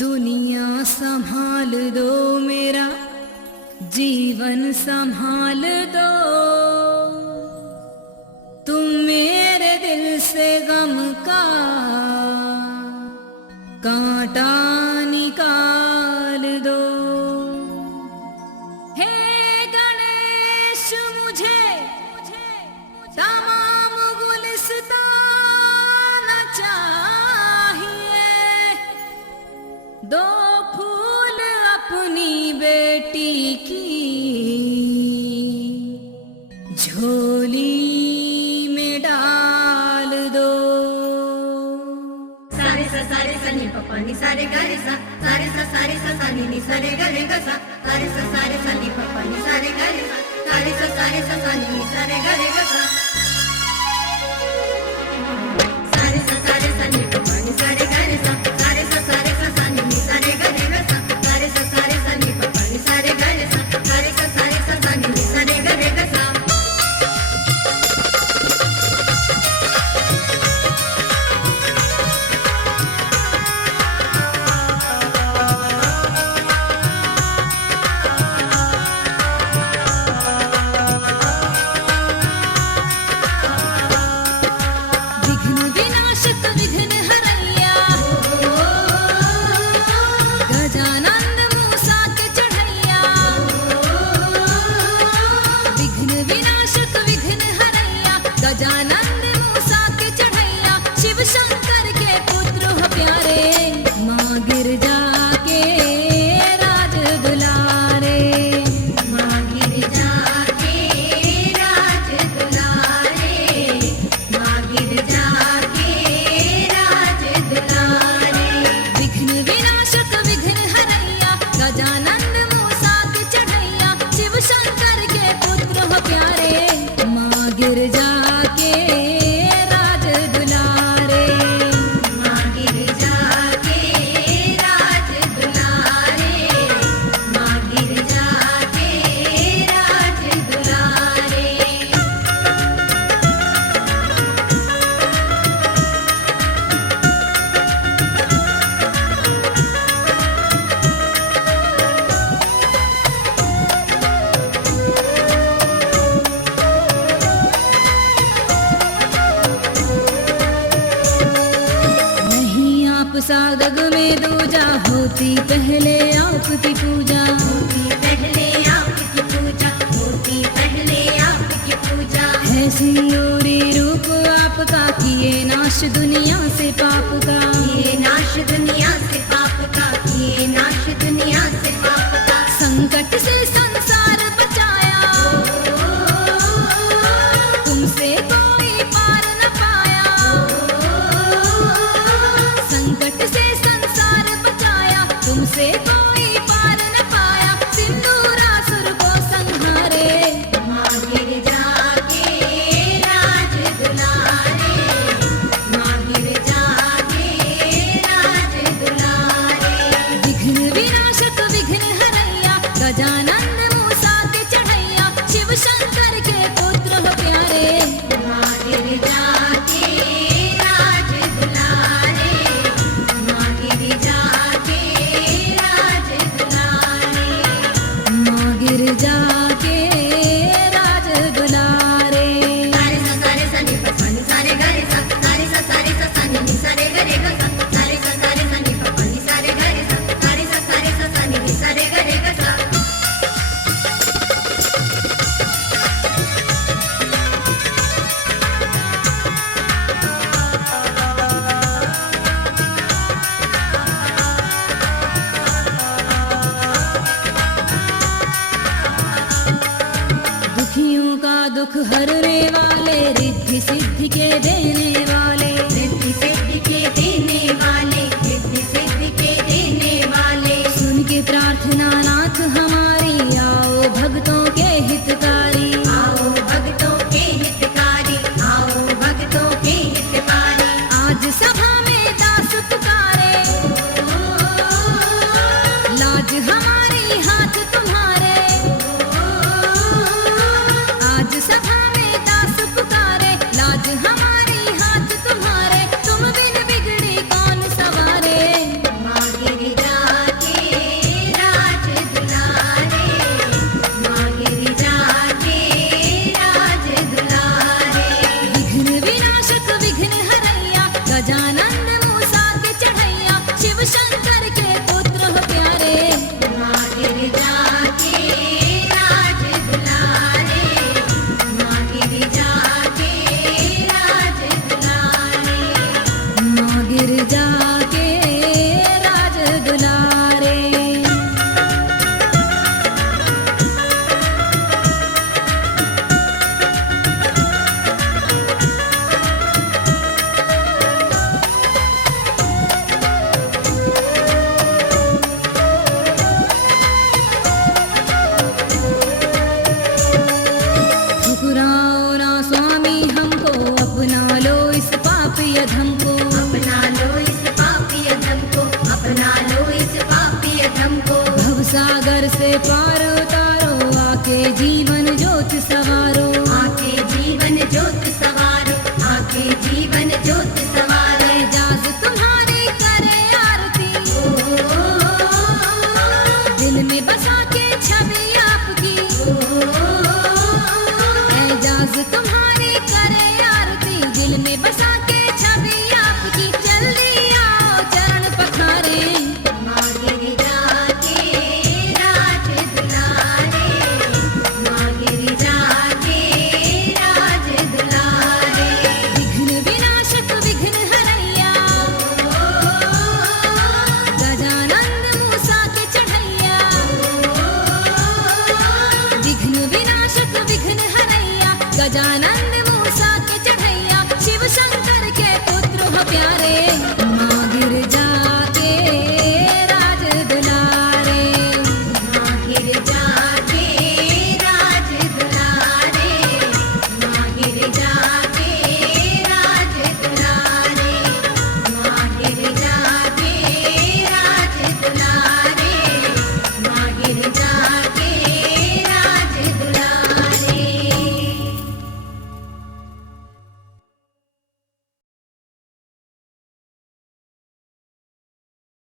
दुनिया संभाल दो, मेरा जीवन संभाल दो। तुम मेरे दिल से गम का कांटा निकाल दो। हे गणेश, मुझे तमाम गुलिस्तान चाहिए। दो फूल अपनी बेटी की झोली में डाल दो। सारे सा सारे सा नी पपा नी सारे गरे सा, सारे सा नी नी सारे गरे गा सा, सारे सा नी पपा नी सारे गरे सा, सारे सा नी नी सारे गरे गा सा। सारे सा नी पपा नी सारे गरे सा, सारे सा नी नी सारे गरे गा सा, सारे सा नी पपा नी सारे गरे सा, सारे सा नी नी सारे गरे गा सा। गजानंद मूसा के चढ़ैया, शिव शंकर के पुत्र हो प्यारे। माँ गिरजा के राज दुलारे, माँ गिरजा के राज दुलारे, माँ गिरजा के राज दुलारे। विघ्न विनाशक विघ्न हरैया, गजानंद मूसा के चढ़ैया, शिव शंकर के पुत्र हो प्यारे। माँ गिरजा सादग में दूजा, होती पहले आपकी पूजा, होती पहले आपकी पूजा, होती पहले आपकी पूजा। है सिंदूरी रूप आपका, किए नाश दुनिया से पाप का, किए नाश दुनिया से पाप का, किए नाश दुनिया से पाप का। संकट से संसार बचाया, तुमसे कोई पार न पाया। संकट से संसार बचाया, तुमसे कोई पार न पाया। सिंदूरासुर को संहारे, माँ गिरजा के राज दुलारे, माँ गिरजा के राज दुलारे। विघ्न विनाशक विघ्न हरैया, गजानंद मूसा के चढ़ैया, शिव शंकर के पुत्र हो प्यारे। माँ गिरजा के राज दुलारे, माँ गिरजा के राज दुलारे। माँ गिरजा के राज दुलारे। सारे सा नी पपा नी सारे गरे सा, सारे सा नी नी सारे गरे गा सा, सारे सा नी पपा नी सारे गरे सा, सारे सा नी नी सारे गरे गा सा। दुखियों का दुख हरने वाले, रिद्धि सिद्धि के देने वाले, रिद्धि सिद्धि के देने वाले, रिद्धि सिद्धि के देने वाले। सुन के प्रार्थना नाथ हमारी, आओ भक्तों के हितकारी। आओ भक्तों के हितकारी, आओ भक्तों के हितकारी। आज सभा में दास पुकारे, लाज हमारी हाथ तुम्हारे। आज सभा में दास पुकारे, लाज हमारी हाथ तुम्हारे। तुम बिन बिगड़ी कौन सवारे। माँ गिरजा से पार उतारो आके जीवन ज्योति सा